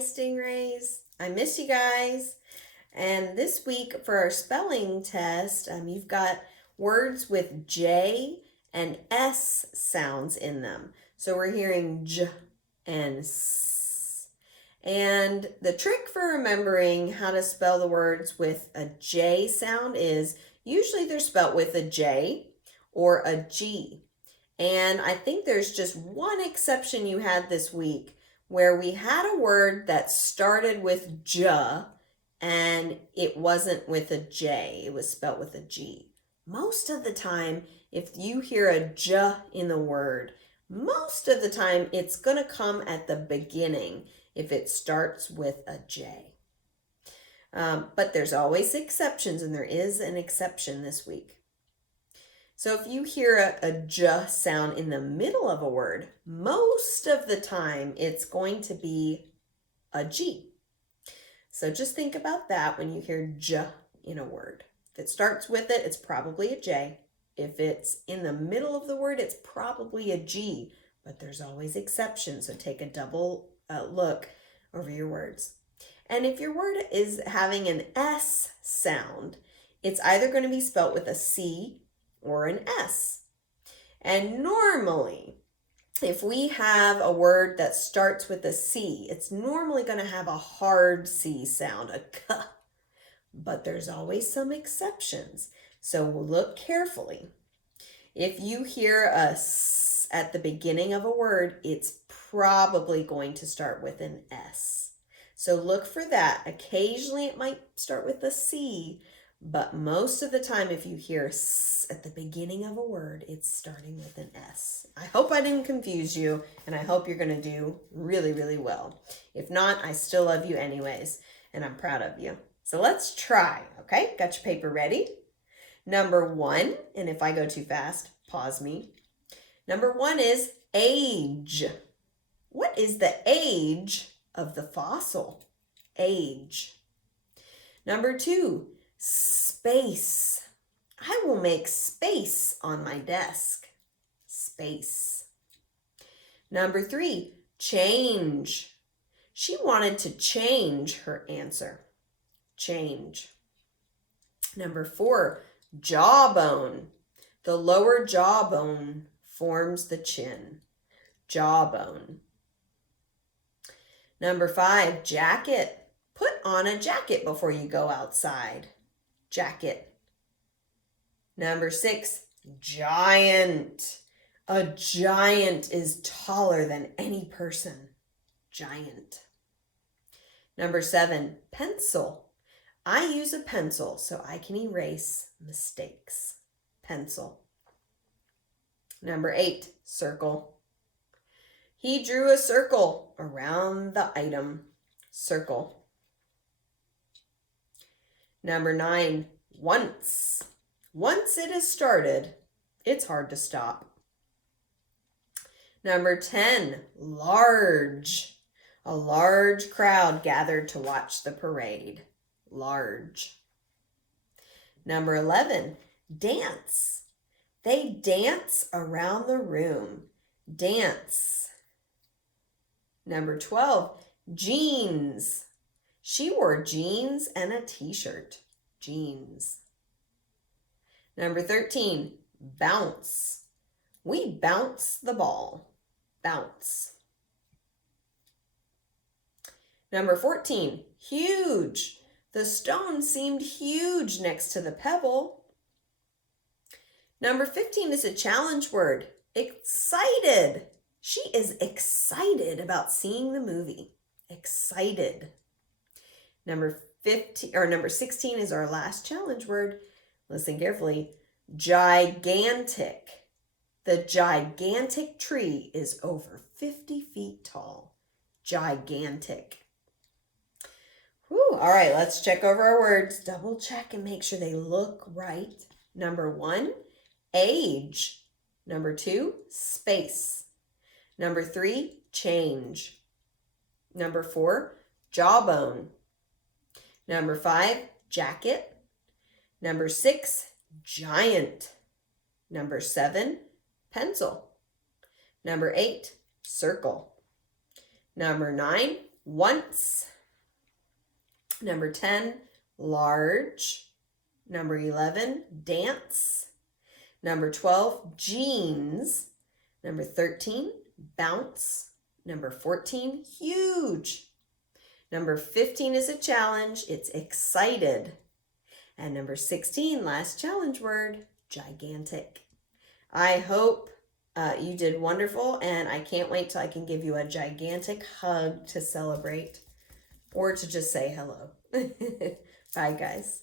Stingrays. I miss you guys. And this week for our spelling test, you've got words with J and S sounds in them. So we're hearing J and S. And the trick for remembering how to spell the words with a J sound is usually they're spelt with a J or a G. And I think there's just one exception you had this week where we had a word that started with J and it wasn't with a J, it was spelt with a G. Most of the time, if you hear a J in the word, most of the time it's going to come at the beginning if it starts with a J. But there's always exceptions, and there is an exception this week. So if you hear a J sound in the middle of a word, most of the time it's going to be a G. So just think about that when you hear J in a word. If it starts with it, it's probably a J. If it's in the middle of the word, it's probably a G. But there's always exceptions, so take a double look over your words. And if your word is having an S sound, it's either going to be spelt with a C or an S. And normally, if we have a word that starts with a C, it's normally going to have a hard C sound, a K. But there's always some exceptions. So look carefully. If you hear a S at the beginning of a word, it's probably going to start with an S. So look for that. Occasionally it might start with a C, but most of the time, if you hear S at the beginning of a word, it's starting with an S. I hope I didn't confuse you, and I hope you're going to do really, really well. If not, I still love you anyways, and I'm proud of you. So let's try, okay? Got your paper ready? Number 1, and if I go too fast, pause me. Number 1 is age. What is the age of the fossil? Age. Number 2, space. I will make space on my desk. Space. Number 3, change. She wanted to change her answer. Change. Number 4, jawbone. The lower jawbone forms the chin. Jawbone. Number 5, jacket. Put on a jacket before you go outside. Jacket. Number 6, giant. A giant is taller than any person. Giant. Number 7, pencil. I use a pencil so I can erase mistakes. Pencil. Number 8, circle. He drew a circle around the item. Circle. Number 9, once. Once it is started, it's hard to stop. Number 10, large. A large crowd gathered to watch the parade. Large. Number 11, dance. They dance around the room. Dance. Number 12, jeans. She wore jeans and a t-shirt. Jeans. Number 13, bounce. We bounce the ball. Bounce. Number 14, huge. The stone seemed huge next to the pebble. Number 15 is a challenge word. Excited. She is excited about seeing the movie. Excited. Number 16 is our last challenge word. Listen carefully. Gigantic. The gigantic tree is over 50 feet tall. Gigantic. Whew. All right, let's check over our words. Double check and make sure they look right. Number 1, age. Number 2, space. Number 3, change. Number 4, jawbone. Number 5, jacket. Number 6, giant. Number 7, pencil. Number 8, circle. Number 9, once. Number 10, large. Number 11, dance. Number 12, jeans. Number 13, bounce. Number 14, huge. Number 15 is a challenge. It's excited. And number 16, last challenge word, gigantic. I hope you did wonderful, and I can't wait till I can give you a gigantic hug to celebrate or to just say hello. Bye, guys.